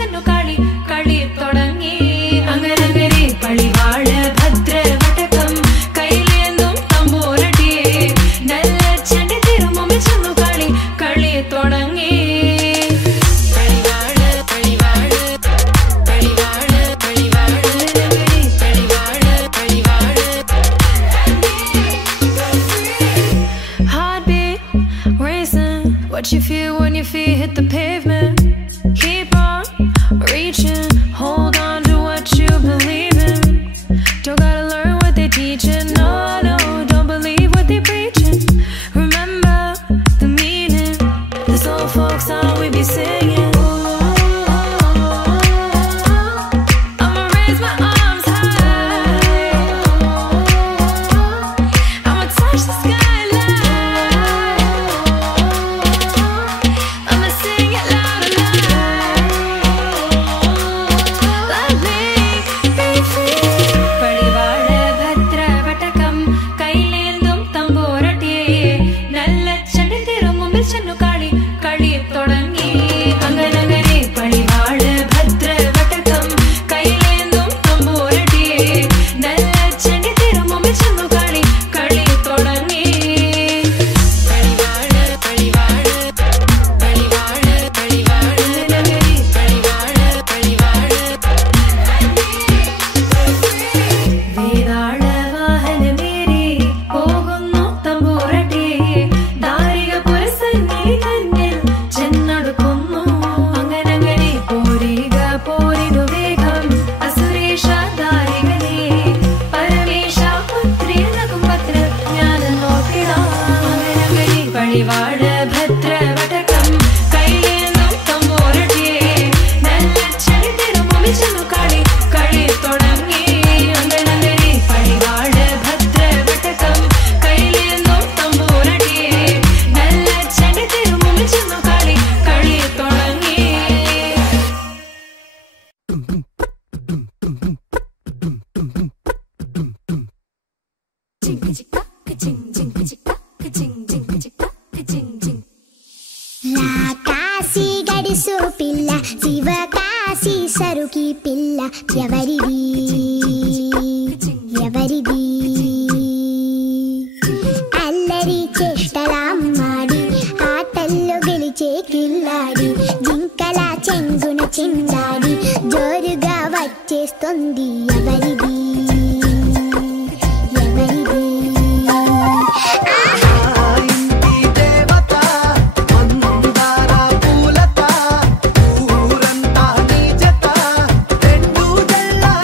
ചെന്നു കളി കളി തുടങ്ങി അങ്ങനെ പളിവാള് ഭദ്രവടകം കയ്യിലേന്തും തമ്പൂരടിയേ നല്ല ചണ്ടി തിരുമുമ്പിൽ ചെന്നു കളി കളി തുടങ്ങി What you feel when your feet hit the pavement? Keep on reaching, hold on to what you believe in. Don't gotta learn what they teaching, no, don't believe what they preaching. Remember the meaning, this old folk song we be singing. I'ma raise my arms high, I'ma touch the sky. La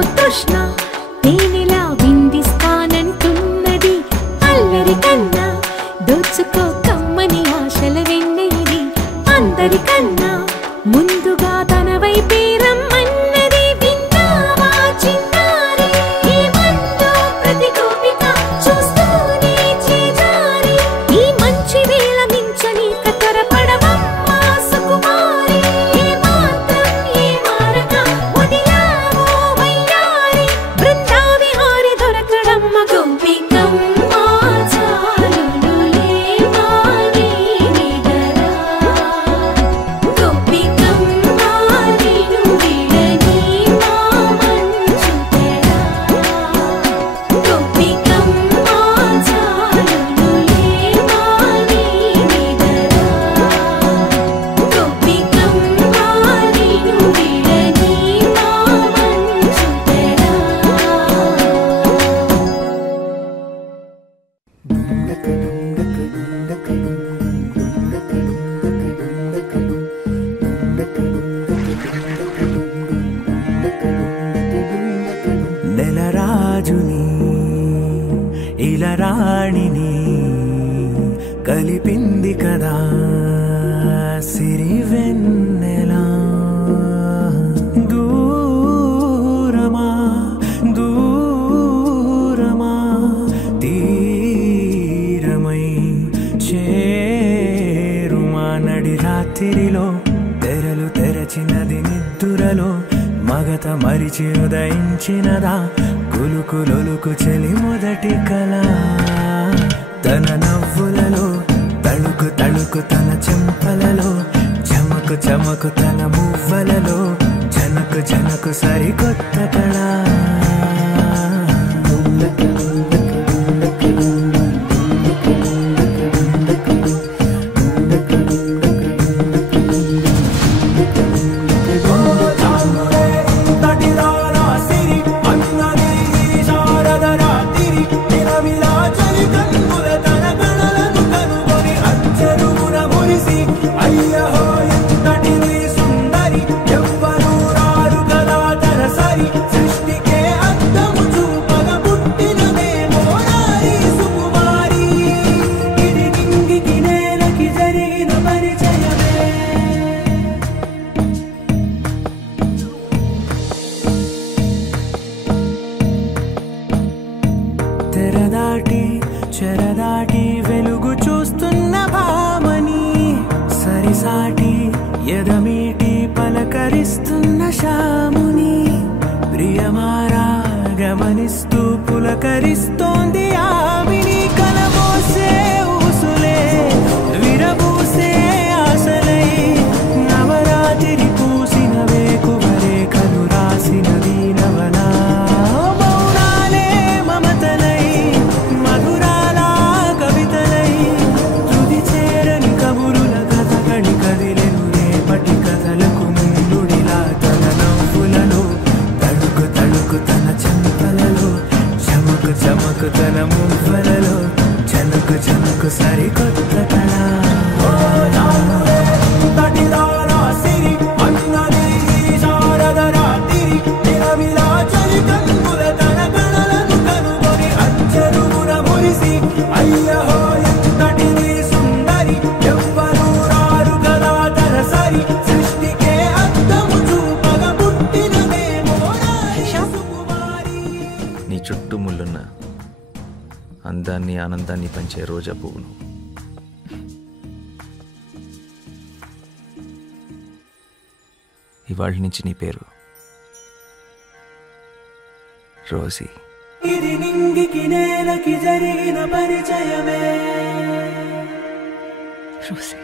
గుండెల్లో తృష్ణ తేనెలా విందిస్తానంటున్నది అల్లరి కన్నా దోచుకో కమ్మని ఆశల వెన్నెయిది అందరికన్నా ముందుగా తన వైపే రమ్మన్నది విన్నావా చిన్నారి ఏమందో ప్రతి గోపిక చూస్తూనే చేజారి ఈ మంచి వేళ మించని కతరపడవమ్మా సుకుమారి ఏ మాత్రం ఏ మారక వదిలావో వయ్యారి బృందావిహారి దొరకడమ్మ గోపికమ్మ చాలునులే మాని నిదరా గోపికమ్మ నిను విడని మా మంచు తెరా గోపికమ్మ చాలునులే మాని నిదరా గోపికమ్మ నిను విడని మా మంచు తెరా నెలరాజుని ఇలరాణిని కలిపింది కదా సిరివెన్నెలా దూరమా దూరమా తీరమై చేరుమా నడి రాత్రిలో తెరలు తెరచినది నిద్దురలో మగత మరిచి ఉదయించినదా కులుకులొలుకు చెలి మొదటి కళ తన నవ్వులలో తళుకు తళుకు తన చెంపలలో చమకు చమకు తన మువ్వలలో జనకు జనకు సరికొత్త కళ తెరదాటి చెరదాటి వెలుగు చూస్తున్న భామని సరిసాటి ఎదమీటి పలకరిస్తున్న శాముని ప్రియమారా గమనిస్తూ పులకరిస్తోంది ఆవిని కలబోసే ఊసులే విరబూసే ఆశలై నవరాత్రి పూసిన వేకువరే కలు రాసిన దీనవనా మౌనాలే మమతలై మధురాల కవితలై తుది చేరని కబురుల కథ కడి కదిలెను రేపటి కథలకు ముందుడిలా తన నవ్వులలో తడుకు తడుకు తన చెంపలలో చమకు చమకు తన మువ్వలలో జనకు జనకు సరికొత్త కళ నీ చుట్టూ ముళ్ళున్న అందాన్ని ఆనందాన్ని పంచే రోజా పువ్వును ఇవాళ నుంచి నీ పేరు రోజీ. ఇది నింగికి నేలకి జరిగిన పరిచయమే రోజీ.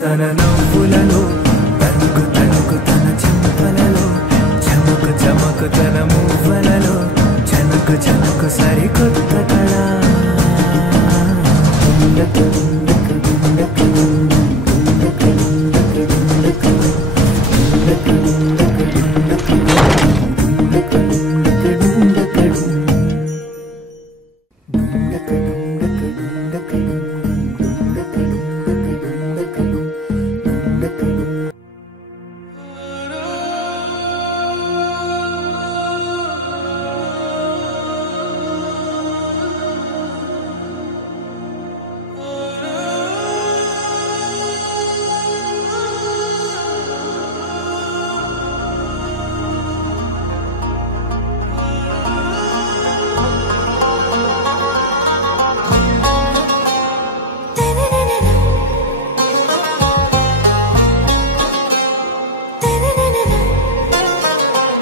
తన నవ్వులలో తణుకు తణుకు తన చెంపలలో చమకు చమకు తన మువ్వలలో జనకు జనకు సరికొత్త కళ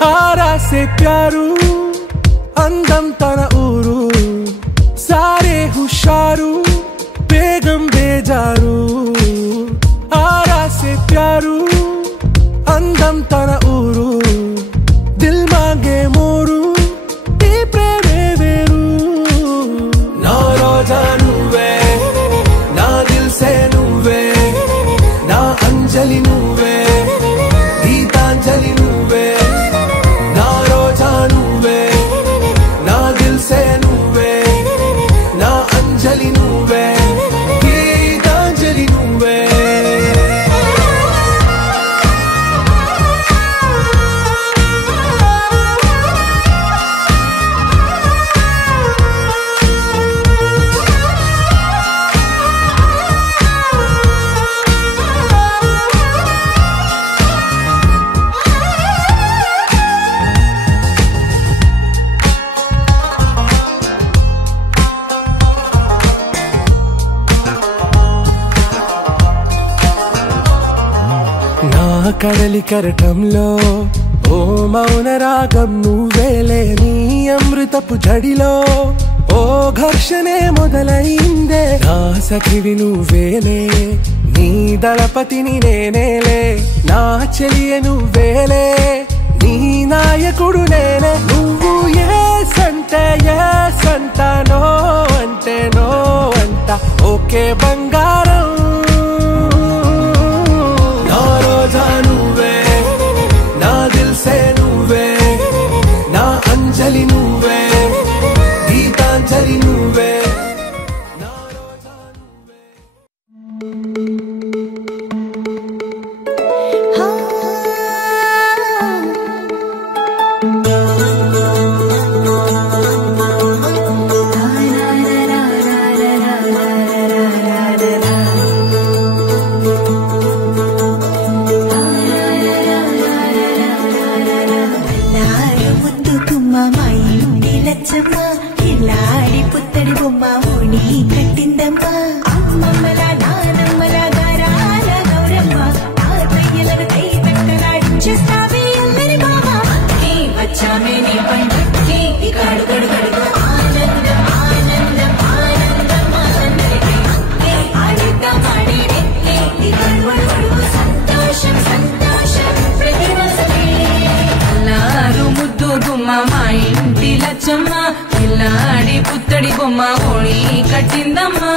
आरा से प्यारू అందం తన ఊరు సారే హుషారు బేగం బేజారు ఆరా సే ప్యారు అందం తన ఊరు దిల్ మాంగే మోరు ఈ ప్రేమే వేరు నా రోజా నువ్వే నా దిల్ సే నువ్వే నా అంజలి నువ్వే గీతాంజలి నువ్వే నా రోజా నువ్వే से నువ్వే నా అంజలి నువ్వే గీతాంజలి నువ్వే కడలి కరటంలో ఓ మౌన రాగం నువ్వేలే నీ అమృతపు జడిలో ఓ ఘర్షణే మొదలైందే నా సఖివి నువ్వేలే నీ దళపతిని నేనేలే నా చెలియ నువ్వేలే నీ నాయకుడు నేనే నువ్వు ఏ సంట నో అంటే నో అంట ఓకే బంగారం నువ్వే నా దిల్ సే నువ్వే నా అంజలి నువ్వే గీతాంజలి నువ్వే నా రోజా నువ్వే ఇల్లాడి పుత్తడి బొమ్మ ఓణి కట్టిందమ్మ అమ్మమ్మల నానమ్మల గారాల గౌరమ్మ తాతయ్యలను కై తట్టలాడించేస్తావే అల్లరి బావ అన్నీ వచ్చామే నీ పండుకి ఇకాడు గడుగడుగు ఆనందం ఆనందం ఆనందం అందరికీ అన్నీ ఆడిద్దాం ఆడిడే ఇకాడు గడుగడుగు సంతోషం సంతోషం ప్రతిమాసమే అల్లారు ముద్దు గుమ్మ మా ఇంటి లచ్చమ్మ ఇల్లాడి పుత్తడి బొమ్మ ఓణి కట్టిందమ్మా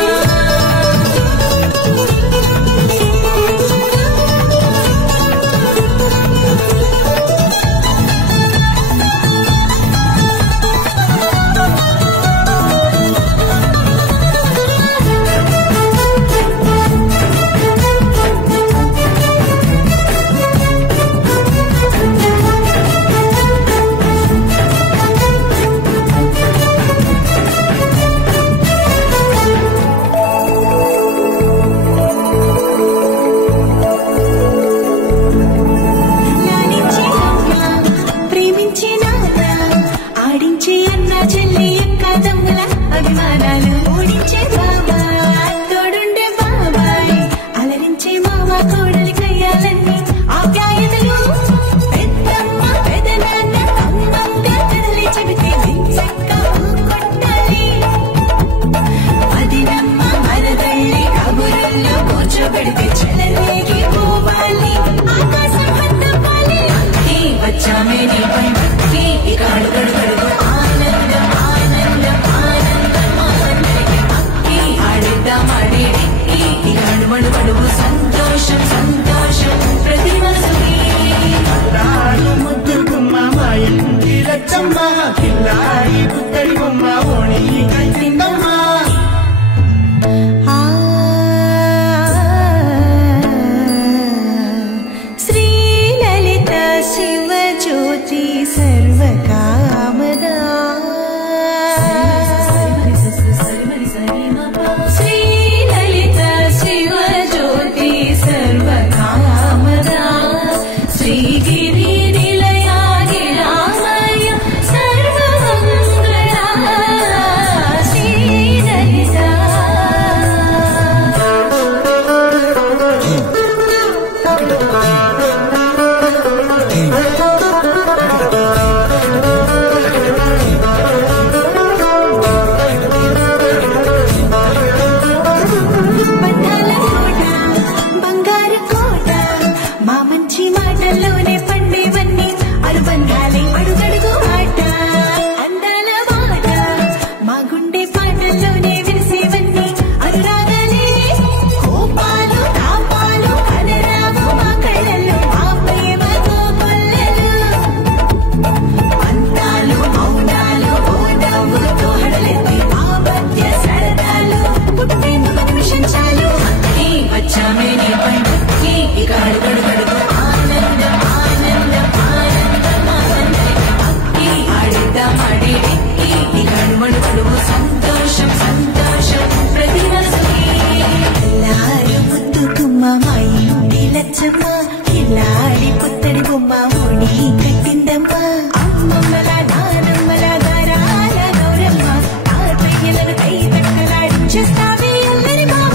బుచ్చమ్మ కిల్లాడి పుత్తడి బొమ్మ ఓణి కట్టిందమ్మ అమ్మమ్మల నానమ్మల గారాల గౌరమ్మ తాతయ్యలను కై తక్కలాడించేస్తావే అల్లరి మామ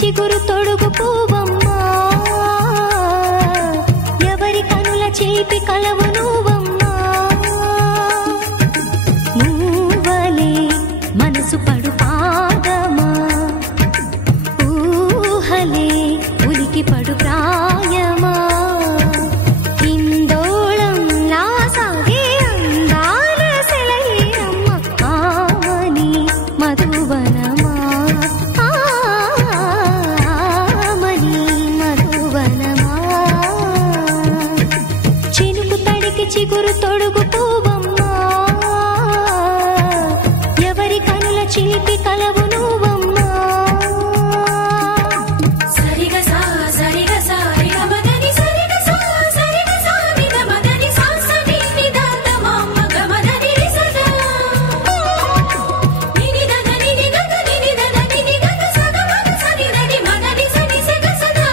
చిగురు తొడుగు పూవమ్మా ఎవరి కనుల చేపి కలవు నువ్వమ్మా నువ్వలే మనసు పడు పాదమా ఊహలే ఉలికి పడు ప్రాయమా ఇందోళం నా సాగే అందాల సెలయేరమ్మ ఆమని మధువనమా చిగురు తొడుగు పూవమ్మా ఎవరి కనుల చిలిపి కలవు నువ్వమ్మా సరిగ సా సరిగ సా రిగ మదని సరిగ సా సరిగ సా రిగ మదని సా సని నిదాత మమ్మ గమదని రిసదా నిని దద నిని గద నిని దద నిని గద సద మగ సని దడి మదని సని సగ సదా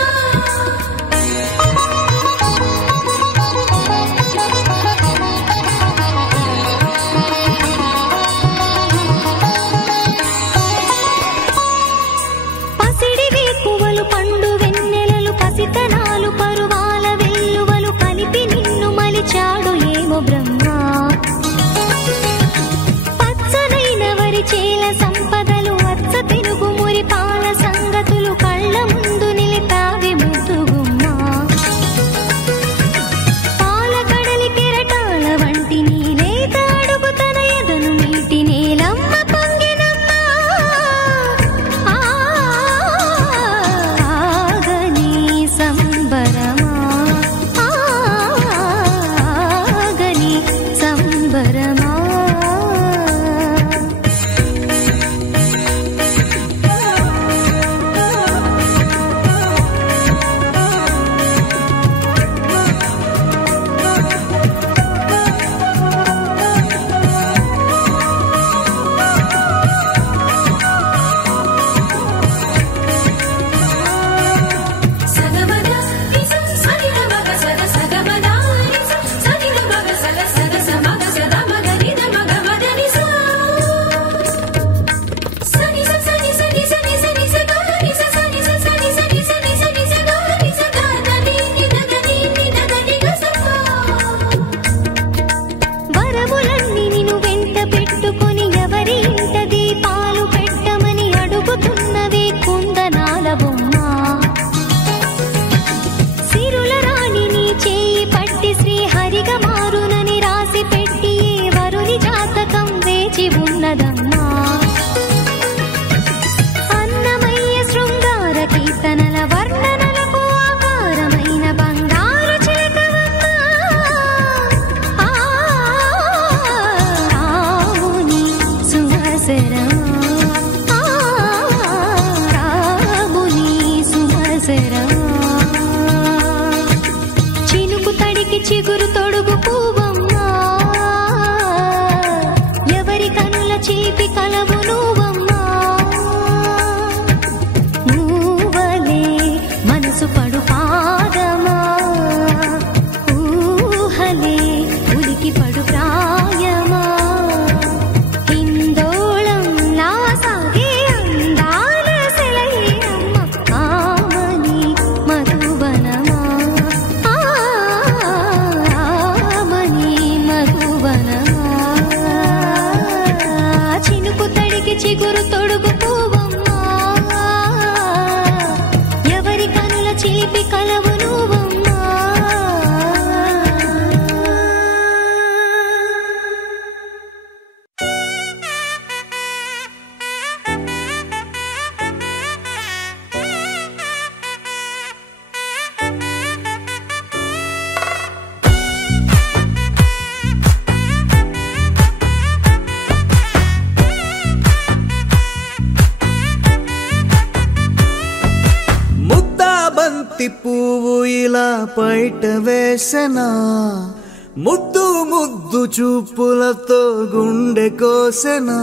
చిగురు తొడుగు పువ్వమ్మా ఎవరి కనుల చీపి కలవు నువ్వమ్మా నువ్వలే మనసు పడు పాదమా ఊహలే ఉలికి పడు ప్రాయమా హిందోళంలా సాగే అందాల సెలయేరమ్మ ఆమని మధువనమా ఆమని మధువనమా చినుకు తడికి చిగురు తొడుగు పువ్వమ్మా ఎవరి కనుల చీపి కలవు నువ్వమ్మా ముద్దా బంతి పువ్వు ఇలా బయట వేసెనా ముద్దు ముద్దు చూపులతో గుండె కోసెనా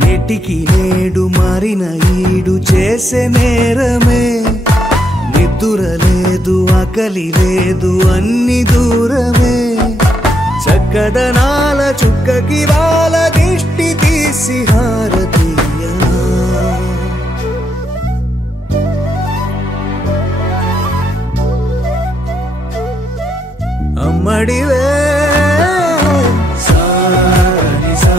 నెటికి నేడు మారిన ఈడు చేసే నేరమే నిద్ర లేదు ఆకలి లేదు అన్ని దూరమే చక్కదనాల చుక్కకి వాళ్ళ దిష్టి తీసి హారతీయనా అమ్మడివే సాని సా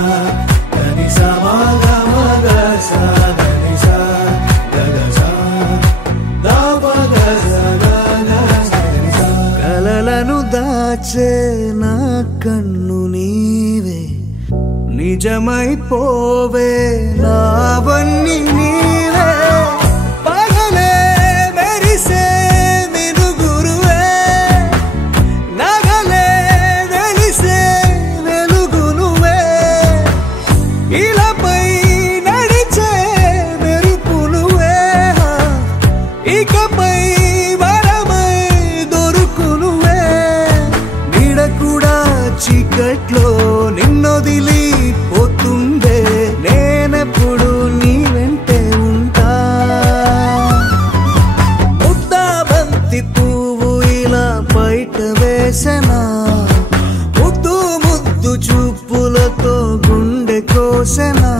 గని సా మగ మగ సా గని సా గగ సా దా మగ సా గగ సా కలలను దాచే నా కన్ను నీవే నిజమైపోవే నావన్నీ నీవే పగలే మెరిసే మినుగురువే నగలే వెలిసే వెలుగు నువ్వే ఇలాపై నడిచే మెరుపు నువ్వే ఇకపై వరమై దొరుకు నువ్వే నీడ కూడా చీకట్లో నిన్నొదిలి పోతుందే నేనెప్పుడు నీ వెంటే ఉంటా ముద్దా బంతి పువ్వు ఇలా బయట వేసెనా ముద్దు ముద్దు చూపులతో గుండె కోసెనా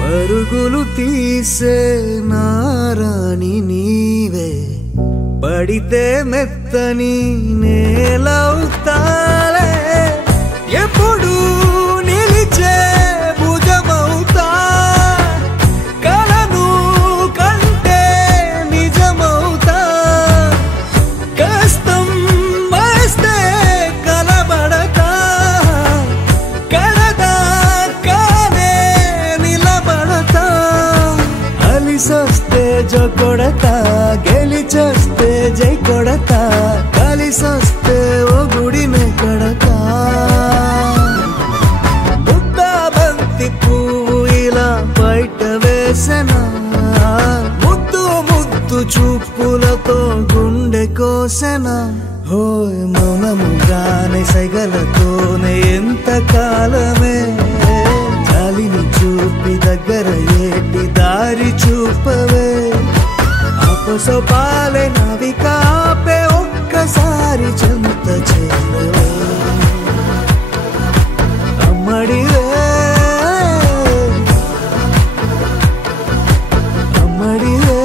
పరుగులు తీసే నారాణి నీవే పడితే మెత్తని నేలవుతాలే ఎప్పుడు నిలిచే భుజమవుతా కలను కంటే నిజమవుతా కష్టం వస్తే కలబడతా కడదా కానే నిలబడతా అలిసొస్తే జో కొడతా గెలిచొస్తే జై కొడతా కలిసొస్తే ఓ గుడినే కడతా ముద్దా బంతి పువ్వు ఇలా బయట వేసెనా ముద్దు ముద్దు చూపులతో గుండె కోసెనా హోయ్ మౌనముగానే సైగలతోనే ఎంత కాలమే జాలిని చూపి దగ్గర ఏటి దారి చూపవే ఆపసోపాలే నావికాపే ఒక్కసారి చెంత చేరవే అమ్మడివే అమ్మడివే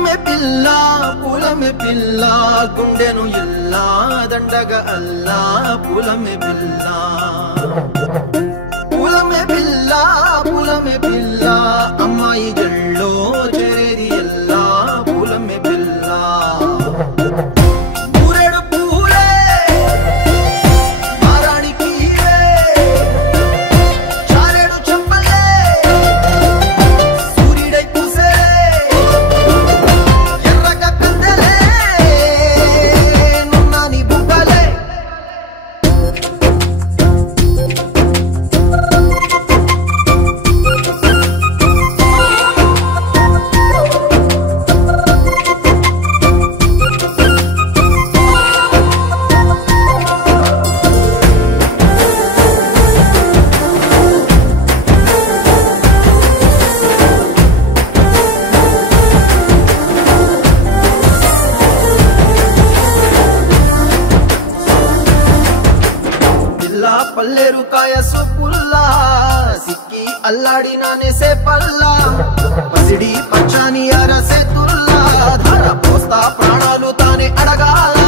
పులమే పిల్ల పులమే పిల్ల గుండెను ఇల్లా దండగ అల్లా పులమే పిల్ల పులమే పిల్ల పులమే పిల్ల అమ్మాయి జల్లో చేరేది ఎల్లా పులమే పిల్ల పూరెడు పూలే మారానికి చారెడు చెప్పలే సూర్యుడై పూసే ఎర్రగ కందలే నున్నాని బుగ్గలే పల్లేరు కాయ సొప్పుల్లా సిక్కి అల్లాడి నానేసే పల్లా పసిడి పచ్చాని అరసే తుల్లా ధార పోస్తా ప్రాణాలు తానే అడగాల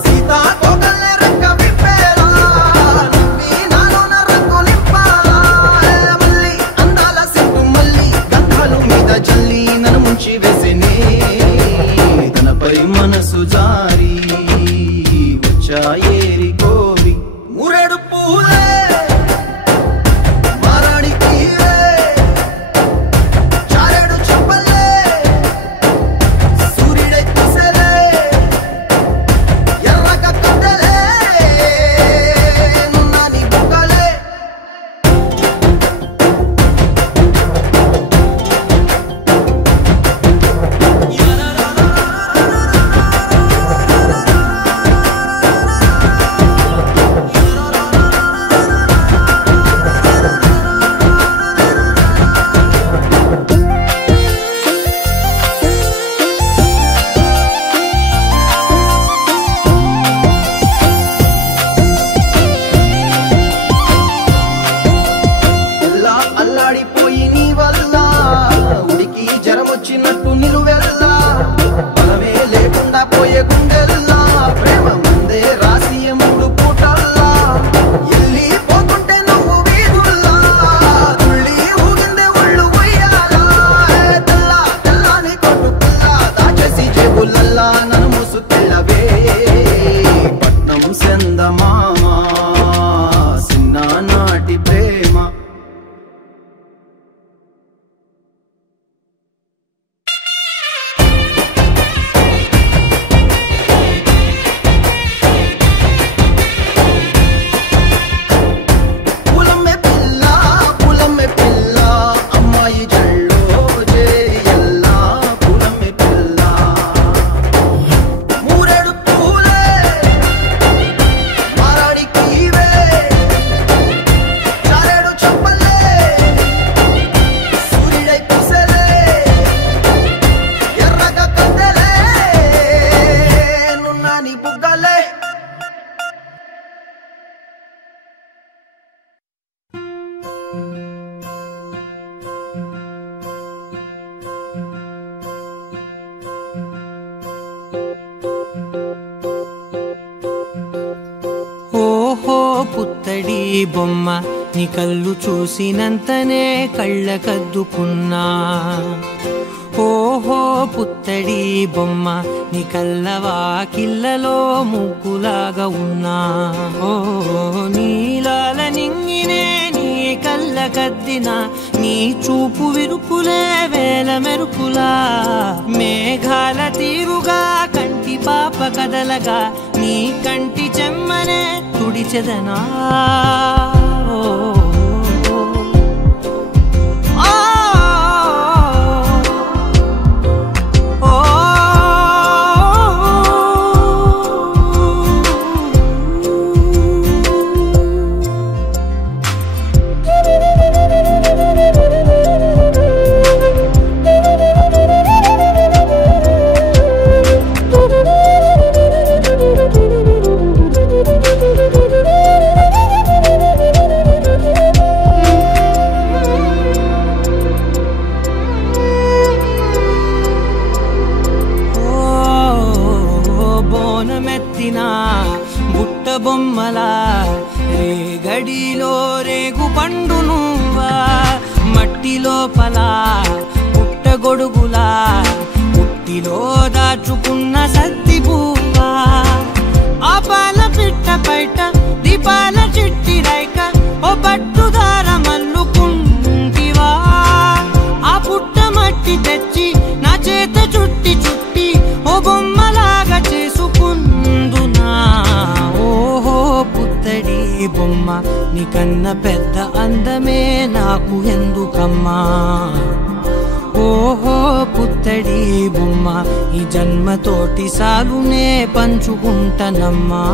సీతా కోకల్లే రెక్క విప్పేలా నవ్వి నాలోన రంగు నింపాలా మళ్ళీ అందాల సిగ్గు మళ్ళీ గంధాలు మీద జల్లి నన్ను ముంచి వేసేనే తనపై మనసు జారి వచ్చాయేరి కోరి మురెడు పూలే మారానికి చారెడు చెప్పలే సూర్యుడై పూసలే ఎర్రగ కందలే నున్నాని బుగ్గలే అల్లాడిపోయి నీ వల్ల ఉడికి జరమొచ్చినట్టు నిలువెల్లా బలమే లేకుండా పోయే గుండెల్లా ప్రేమ ముందే రాసి మూడు పూటల్లా ఎల్లి పోతుంటే నువ్వు వీధుల్లా తుళ్ళి ఊగిందే ఒళ్ళు ఉయ్యాలా తెల్లా తెల్లాని కొట్టు పిల్ల దాచేసి జేబులల్లా నన్ను మూసుకెళ్ళవే పట్నం సెందమామా సిన్నానాటి ప్రేమ పులమే పిల్ల అమ్మాయి జల్లో చేరి ఎల్లా పులమే పిల్ల మూరెడు పూలే మారానికి చారెడు చెప్పలే సూర్యుడై పూసలే ఎర్రగ కందలే నున్నాని బుగ్గలే ఓహో పుత్తడి బొమ్మ నీ కళ్ళు చూసినంతనే కళ్ళకద్దుకున్నా ఓహో పుత్తడి బొమ్మ నీ కళ్ళవాకిళ్ళలో ముగ్గులాగా ఉన్నా ఓ నీలాల నింగినే నీ కళ్ళకద్దిన నీ చూపు విరుపులే వేల మెరుపులా మేఘాల తీరుగా కంటి పాప కదలగా నీ కంటి చెమ్మనే తుడిచెదనా లోపల పుట్టగొడుగులా పుట్టిలో దాచుకున్న సత్తి పువ్వా ఆ పాల పిట్ట బయట దీపాల చిట్టి రైక ఓ పట్టుదార మల్లుకుంటివా ఆ పుట్ట మట్టి తెచ్చి నా చేత చుట్టి చుట్టి ఓ బొమ్మలాగా చేసుకుందునా ఓహో పుత్తడి బొమ్మ నీకన్న పెద్ద అందమే నాకు ఎందుకమ్మా ఓహో పుత్తడి బొమ్మ ఈ జన్మతోటి సాగునే పంచుకుంటనమ్మా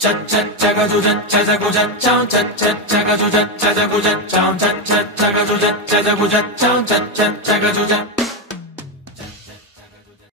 cha